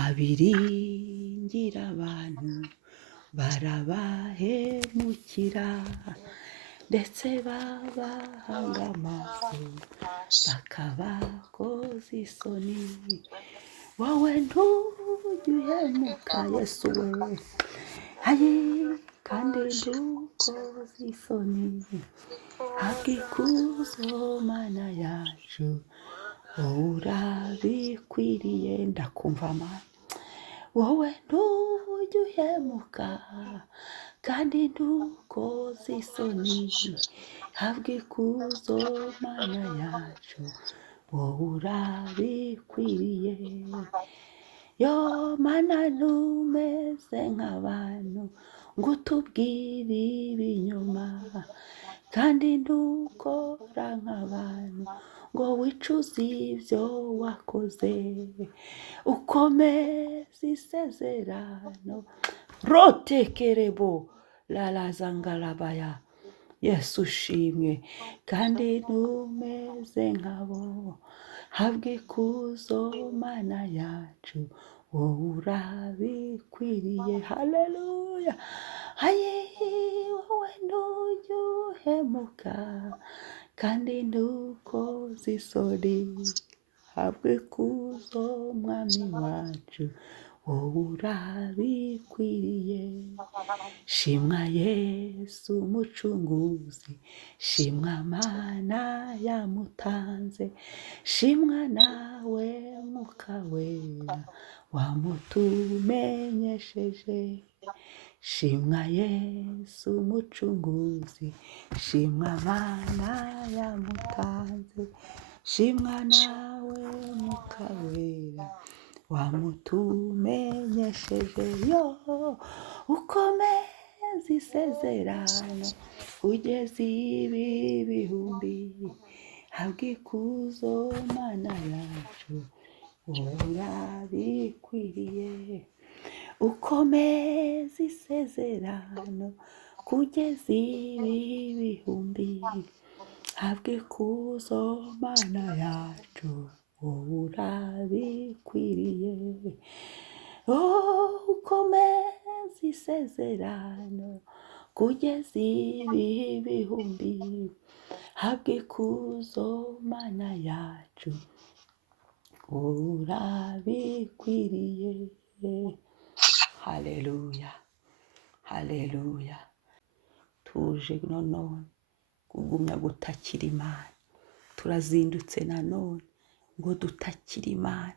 Abiringira abantu barabahemukira, ndetse babahanga amaso bakabakoza isoni. Wowe ntujye uhemuka Yesu we, ayi kandi ntukoze isoni. Habwa ikuzo Mana yacu, wowe urabikwiriye. Ndakumva Mana, wowe ntujye uhemuka kandi ntukoze isoni. Habwa ikuzo Mana yacu, wowe urabikwiriye. Yo Mana, ntumeze nk'abantu ngo utubwire ibinyoma, kandi ntukora nk'abantu ngo wicuze ibyo wakoze. Ukomeze isezerano rotekerebo larazangarabaya. Yesu ushimwe, kandi ntumeze nkabo. Habwa ikuzo Mana yacu, wowe urabikwiriye. Haleluya. Ayi wowe ntujye uhemuka kandi ntukoze isoni. Habwa ikuzo Mwami wacu, wowe urabikwiriye. Shimwa Yesu umucunguzi, shimwa Mana yamutanze, shimwa nawe Mwuka wera wamutumenyesheje. Shimwa Yesu umucunguzi, shimwa Mana yamutanze, shimwa nawe Mwuka wera wamutumenyesheje. Yo ukomeze isezerano kugeza ibi bihumbi. Habwa ikuzo Mana yacu, wowe urabikwiriye. Ukomeze isezerano kugeza ibi bihumbi. Habwa ikuzo Mana yacu, wowe urabikwiriye. Ukomeze isezerano kugeza ibi bihumbi. Habwa ikuzo Mana yacu, wowe urabikwiriye. Haleluya, haleluya. Tuje none kugumya gutakira Imana. Turazindutse nanone ngo dutakire Imana.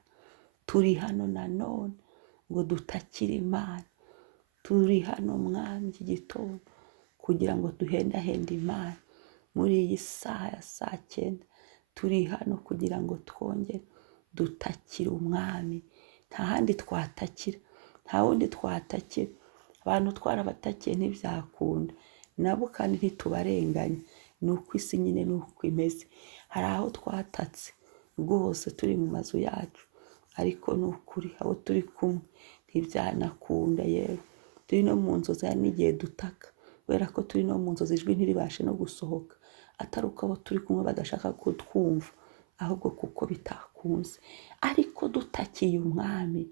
Turi hano nanone ngo dutakire Imana. Turi hano Mwami iki gitondo kugira ngo duhendahende Imana. Muri iyi saha ya 9:00 turi hano kugira ngo twongere dutakire Umwami. Nta handi twatakira, nta wundi twatakira. Abantu twarabatakiye ntibyakunda, nabo kandi ntitubarenganya. Ni uko isi nyine ni uko imeze. Hari aho twatatse rwose turi mu mazu yacu, ariko ni ukuri abo turi kumwe ntibyanakunda. Yewe turi no mu nzozi, hari n'igihe dutaka kubera ko turi no mu nzozi ijwi ntiribashe no gusohoka. Atari uko abo turi kumwe badashaka kutwumva, ahubwo kuko bitakunze. Ariko dutakiye Umwami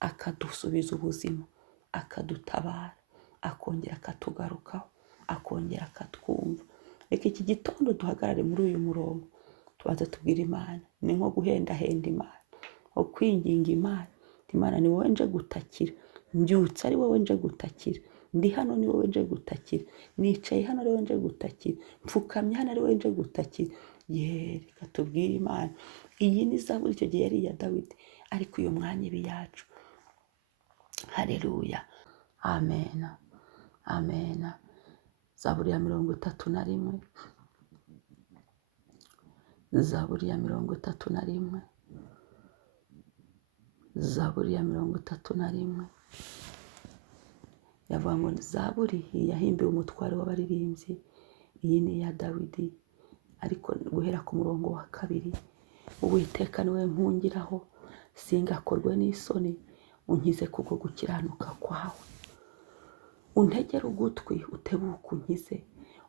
akadusubiza ubuzima, akadutabara, akongera akatugarukaho, akongera akatwumva. Reka iki gitondo duhagarare muri uyu murongo tubanza tubwire Imana. Ni nko guhendahenda Imana, nko kwinginga Imana. Imana, ni wowe nje gutakira. Mbyutse ari wowe nje gutakira. Ndi hano ni wowe nje gutakira. Nicaye hano ari wowe nje gutakira. Mfukamye hano ari wowe nje gutakira. Reka tubwire Imana. Iyi ni zaburi icyo gihe yari iya Dawidi, ariko uyu mwanya ibi yacu. Haleluya, amena, amena. Zaburi ya 31. Zaburi ya 31. Zaburi ya 31. Yavuga ngo zaburi yahimbiwe umutware w'abaririmbyi. Iyi ni iya Dawidi, ariko guhera ku murongo wa 2. Uwiteka niwe mpungiraho, singakorwe n'isoni. Unkize kubwo gukiranuka kwawe. Untegere ugutwi utebuke unkize.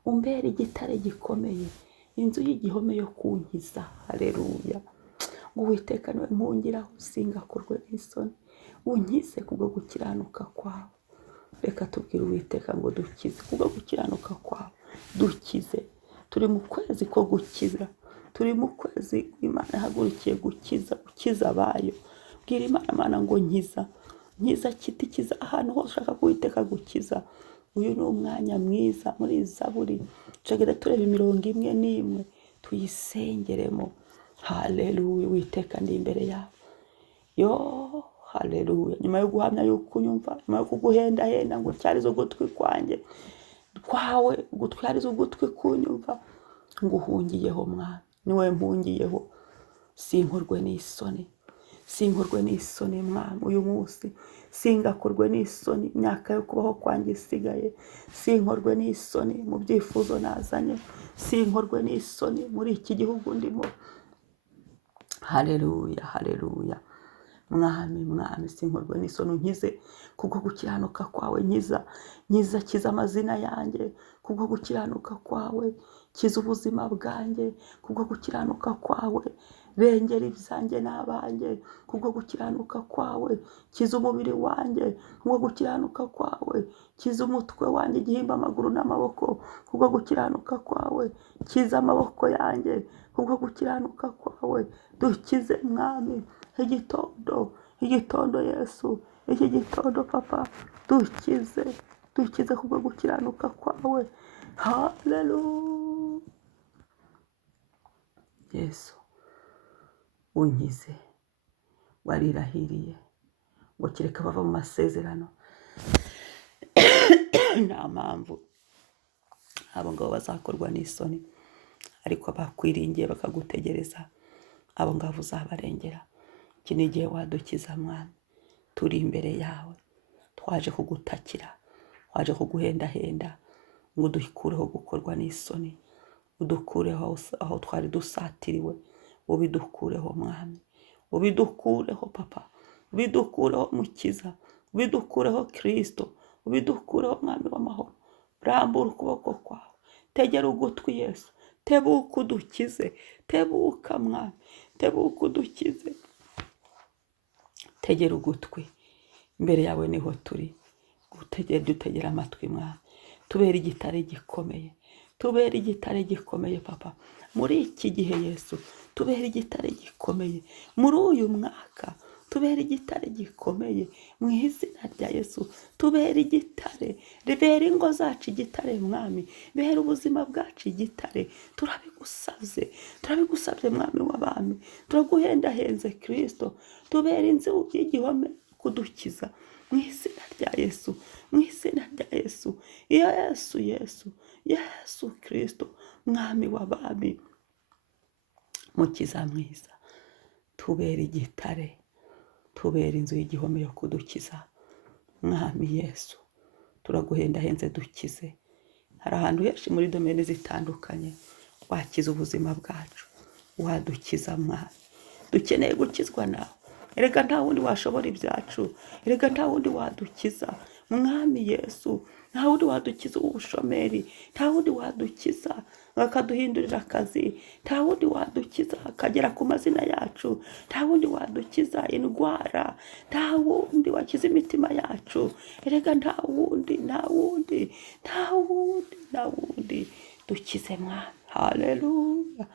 Umbere igitare gikomeye, inzu y'igihome yo kunkiza. Haleluya. ngo Uwiteka niwe mpungiraho singakorwe n'isoni, unkize kubwo gukiranuka kwawe. Reka tubwire Uwiteka ngo dukize kubwo gukiranuka kwawe, dukize. Turi mu kwezi ko gukiza, turi mu kwezi Imana yahagurukiye gukiza abayo. Bwira Imana ngo nkiza kiti, kiza ahantu hose ushaka ko Uwiteka gukiza. Uyu ni umwanya mwiza muri Zaburi, tugenda tureba 101 tuyisengeremo. Haleluya. Uwiteka ndi imbere yawe, yo haleluya. Nyuma yo guhamya yuko unyumva, nyuma yo kuguhendahenda ngo cyarize ugutwi kwawe, gutwariza ugutwi kunyumva, ngo uhungiyeho Mwami, niwe mpungiyeho. Sinkorwe n'isoni Mwami uyu munsi, singakorwe n'isoni imyaka yo kubaho kwanjye isigaye, sinkorwe n'isoni mu byifuzo nazanye, sinkorwe n'isoni muri iki gihugu ndimo. Haleluya. Mwami sinkorwe n'isoni, unkize kubwo gukiranuka kwawe. Nkiza kiza amazina yanjye kubwo gukiranuka kwawe, kiza ubuzima bwanjye kubwo gukiranuka kwawe, rengera ibyanjye n'abanjye kubwo gukiranuka kwawe, kiza umubiri wanjye kubwo gukiranuka kwawe, kiza umutwe wanjye, igihimba, amaguru n'amaboko kubwo gukiranuka kwawe, kiza amaboko yanjye kubwo gukiranuka kwawe. Dukize Mwami, igitondo Yesu, iki gitondo Papa, dukize kubwo gukiranuka kwawe. Haleluya. Yesu unkize, warirahiriye ngo kireka bava mu masezerano. Nta mpamvu abo ngabo bazakorwa n'isoni, ariko bakwiringiye bakagutegereza, abo ngabo uzabarengera. Iki ni igihe wadukiza Mwami, turi imbere yawe, twaje kugutakira, twaje kuguhendahenda ngo udukureho gukorwa n'isoni, udukureho aho twari dusatiriwe, ubidukureho Mwami, ubidukureho Papa, ubidukureho Mukiza, ubidukureho Kristo, ubidukureho Mwami w'amahoro. Rambura ukuboko kwawe, tegera ugutwi Yesu, tebuka udukize, tebuka Mwami, tebuka udukize, tegera ugutwi. Imbere yawe niho turi, dutegera amatwi Mwami, tubera igitare gikomeye, Papa. Muri iki gihe Yesu, tubera igitare gikomeye. Muri uyu mwaka, tubera igitare gikomeye. Mu izina rya Yesu, tubera igitare, ribera ingo zacu igitare Mwami, bera ubuzima bwacu igitare. Turabigusabye Mwami w'abami, turaguhendahenze Kristo, tubera inzu y'igihome kudukiza. Mu izina rya Yesu, mu izina rya Yesu, Yesu Kristo, Mwami w'abami, Mukiza mwiza, tubera igitare, tubera inzu y'igihome yo kudukiza. Mwami Yesu, turaguhendahenze dukize. Hari ahantu henshi muri domene zitandukanye wakiza ubuzima bwacu, wadukiza Mwami. Dukeneye gukizwa nawe, erega nta wundi washobora ibyacu, erega nta wundi wadukiza Mwami Yesu, nta wundi wadukiza ubushomeri, nta wundi wadukiza akaduhindurira akazi, nta wundi wadukiza akagera ku mazina yacu, nta wundi wadukiza indwara, nta wundi wakiza imitima yacu, erega nta wundi. Dukize Mwami. Haleluya.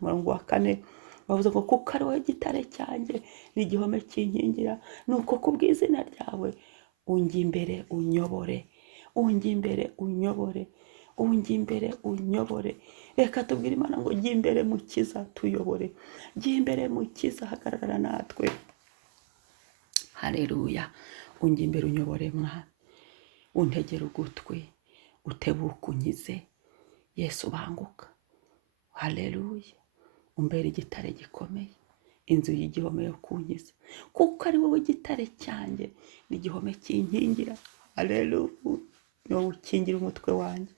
Umurongo wa 4 bavuze ngo kuko ari wowe gitare cyanjye n'igihome kinkingira, nuko kubw'izina ryawe unjya imbere unyobore. Reka tubwire Imana ngo jya imbere Mukiza, tuyobore. Jya imbere Mukiza, hagarara natwe. Haleluya. Unjya imbere unyobore Mwami, untegera ugutwi, utebuka unkize. Yesu banguka. Haleluya. Umbere igitare gikomeye, inzu y'igihome yo kunkiza, kuko ari wowe gitare cyanjye n'igihome kinkingira. Haleluya. Niwowe ukingira umutwe wanjye,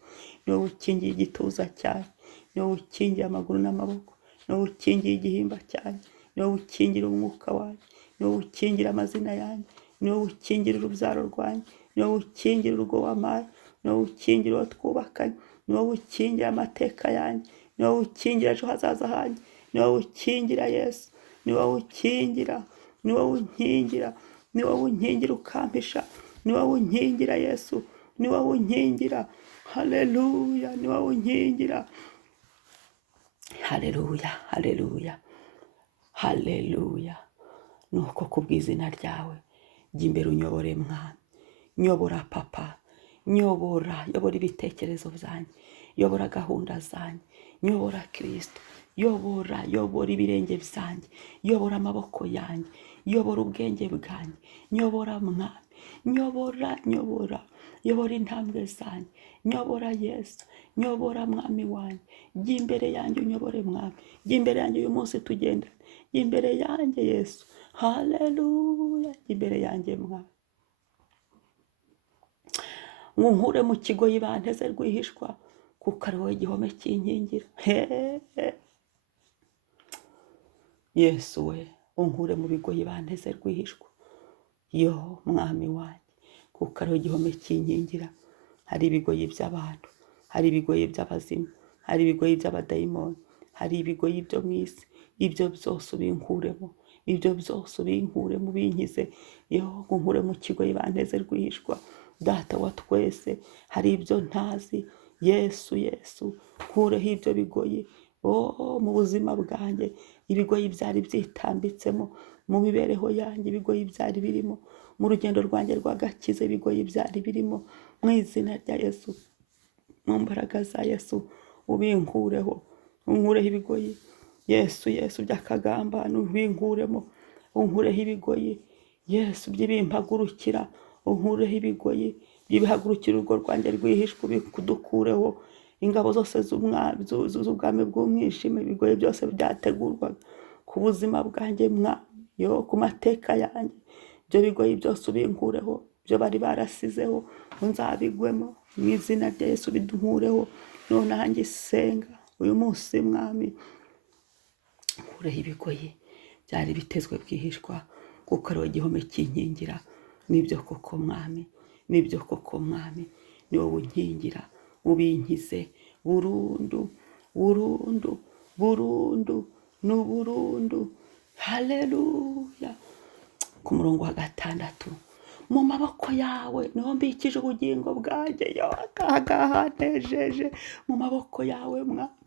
niwowe ukingiye igituza cyanjye, niwowe ukingiye amaguru n'amaboko, niwowe ukingiye igihimba cyanjye, niwowe ukingira umwuka wanjye, niwowe ukingira amazina yanjye, niwowe ukingira urubyaro rwanjye, niwowe ukingira urugo wamaye, niwowe ukingira uwo twubakanye, niwowe ukingira amateka yanjye, niwowe ukingira ejo hazaza hanjye, ni wowe ukingira Yesu, ni wowe ukingira, ni wowe unkingira, ni wowe unkingira ukampisha, ni wowe unkingira Yesu, ni wowe unkingira. Haleluya, ni wowe unkingira. Haleluya, haleluya, haleluya. Nuko kubw'izina ryawe jya imbere unyobore mwami, nyobora papa, nyobora ibitekerezo byanjye, yobora gahunda zanjye, nyobora Kristo, yobora ibirenge byanjye, yobora amaboko yanjye, yobora ubwenge bwanjye, nyobora mwami, nyobora intambwe zanjye, nyobora Yesu, nyobora mwami wanjye, jya imbere yanjye unyobore mwami, jya imbere yanjye uyu munsi tugendane, jya imbere yanjye Yesu. Haleluya, jya imbere yanjye mwami, nkure mu kigoyi banteze rwihishwa, kuko ari wowe gihome kinkingira. Yesu we, unkure mu bigoyi banteze rwihishwa, yo mwami wanjye, kuko ari wowe gihome kinkingira. Hari ibigoyi by'abantu, hari ibigoyi by'abazimu, hari ibigoyi by'abadayimoni, hari ibigoyi byo mu isi. Ibyo byose ubinkuremo, ibyo byose ubinkuremo, ubinkize, yo unkure mu kigoyi banteze rwihishwa. Data wa twese, hari ibyo ntazi, Yesu, nkureho ibyo bigoyi mu buzima bwanjye, ibigoyi byari byitambitsemo mu mibereho yanjye, ibigoyi byari birimo mu rugendo rwanjye rw'agakiza, ibigoyi byari birimo, mu izina rya Yesu, mu mbaraga za Yesu, ubinkureho, unkureho ibigoyi Yesu, by'akagambane, ubinkuremo, unkureho ibigoyi Yesu by'ibimpagurukira, unkureho ibigoyi by'ibihagurukira urugo rwanjye rwihishwa, ubikudukureho. Ingabo zose z'ubwami bw'umwijima, ibigoyi byose byategurwaga ku buzima bwanjye mwami, yo ku mateka yanjye, ibyo bigoyi byose ubinkureho, byo bari barasizeho nzabigwemo, mu izina rya Yesu bidunkureho. None nanjye senga uyu munsi mwami, nkureho ibigoyi byari bitezwe bwihishwa, kuko ari wowe gihome kinkingira. Nibyo koko mwami, nibyo koko mwami, ni wowe unkingira, ubinkize burundu, burundu, burundu, n'uburundu. Haleluya. Ku murongo wa 6, mu maboko yawe niho mbikije ubugingo bwanjye, yo agaha nejeje, mu maboko yawe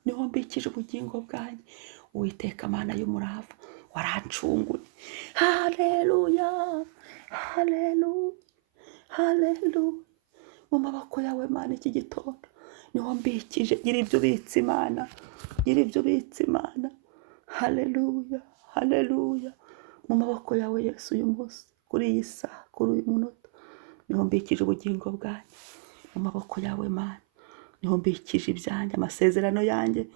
niho mbikije ubugingo bwanjye. Uwiteka Mana y'umurava, warancunguye. Haleluya, haleluya, haleluya. Mu maboko yawe Mana iki gitondo niho mbikije. Gira ibyo ubitse Imana, gira ibyo ubitse Imana. Haleluya, haleluya. Mu maboko yawe Yesu uyu munsi, kuri iyi saha, kuri uyu munota, niho mbikije ubugingo bwanjye. Mu maboko yawe Mana niho mbikije ibyanjye, amasezerano yanjye.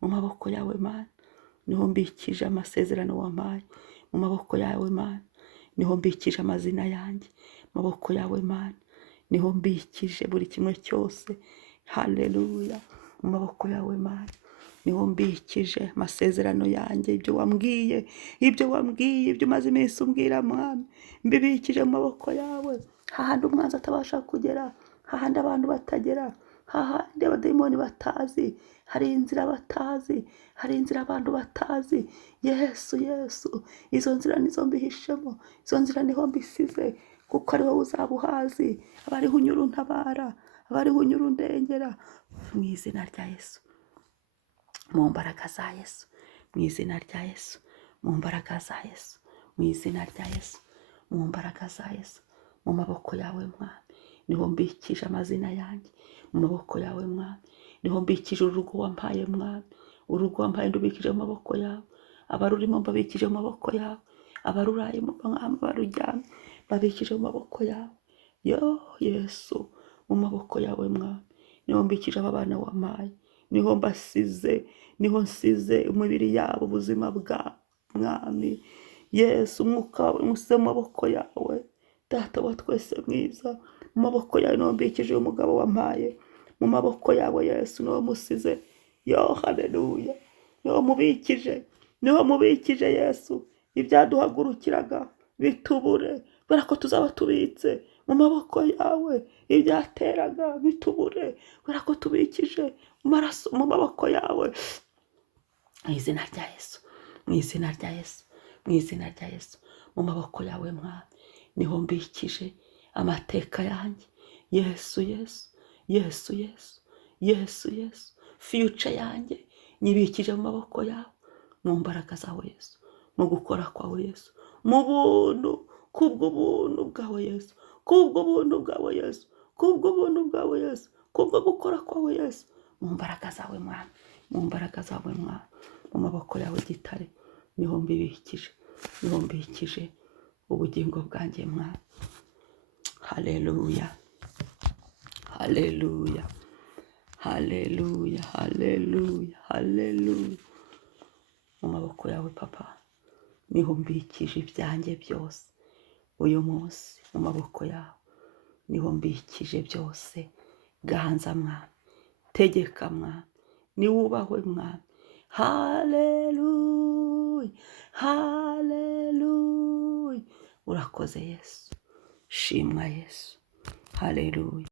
Mu maboko yawe Mana niho mbikije amasezerano wampaye. Mu maboko yawe Mana niho mbikije amazina yanjye. Mu maboko yawe Mana niho mbikije buri kimwe cyose. Haleluya. Mu maboko yawe Mana niho mbikije amasezerano yanjye, ibyo wambwiye, ibyo umaze iminsi umbwira mwami, mbibikije mu maboko yawe. Hahandi umwanzi atabasha kugera, hahandi abantu batagera, hahandi abadayimoni batazi, hari inzira batazi, hari inzira abantu batazi. Yesu, izo nzira nizo mbihishemo, izo nzira niho mbisize, kuko ari wowe uzaba uhazi. Abariho unyura untabara, abariho unyura undengera, mu izina rya Yesu, mu mbaraga za Yesu, mu izina rya Yesu, mu mbaraga za Yesu, mu izina rya Yesu, mu mbaraga za Yesu. Mu maboko yawe mwami niho mbikije amazina yanjye. Mu maboko yawe mwami niho mbikije urugo wampaye mwami, urugo wampaye ndubikije mu maboko yawe. Abarurimo mbabikije mu maboko yawe, abarurayemo mwami, abaruryamye babikije mu maboko yawe. Yo Yesu, mu maboko yawe mwami niho mbikije aba bana wampaye, niho mbasize, niho nsize umubiri yabo, ubuzima bwa mwami. Yesu, umwuka wawe musize mu maboko yawe. Data wa twese mwiza, mu maboko yawe niho mbikije umugabo wampaye. Mu maboko yawe Yesu niho musize. Yo haleluya, niho mubikije Yesu. Ibyaduhagurukiraga bitubure, kubera ko tuzaba tubitse mu maboko yawe. Ibyateraga bitubure, kubera ko tubikije mu maraso, mu maboko yawe. mu izina rya Yesu, mu izina rya Yesu, mu izina rya Yesu. Mu maboko yawe mwami niho mbikije amateka yanjye. Yesu, Yesu, Yesu, Yesu, Yesu, Yesu. Future yanjye nyibikije mu maboko yawe, mu mbaraga zawe Yesu, mu gukora kwawe Yesu, mu buntu, kubw'ubuntu bwawe Yesu, kubw'ubuntu bwawe Yesu, kubw'ubuntu bwawe Yesu, kubwo gukora kwawe Yesu, mu mbaraga zawe mwami, mu mbaraga zawe mwami, mu maboko yawe gitare niho mbibikije, niho mbikije ubugingo bwanjye mwami. Haleluya, haleluya, haleluya, haleluya, haleluya. Mu maboko yawe papa niho mbikije ibyanjye byose uyu munsi, mu maboko yawe niho mbikije byose. Ganza mwami, tegeka mwami, niwubahwe mwami. Haleluya, haleluya. Urakoze Yesu, shimwa Yesu. Haleluya.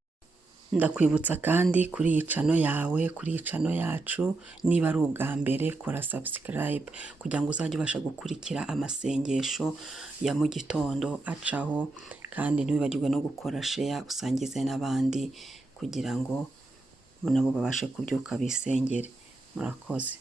Ndakwibutsa kandi kuri iyi cano yawe, kuri iyi cano yacu, niba ari ubwa mbere kora subscribe kugira ngo uzajye ubasha gukurikira amasengesho ya mu gitondo acaho, kandi ntiwibagirwe no gukora share usangize n'abandi kugira ngo nabo babashe kubyuka bisengere. Murakoze.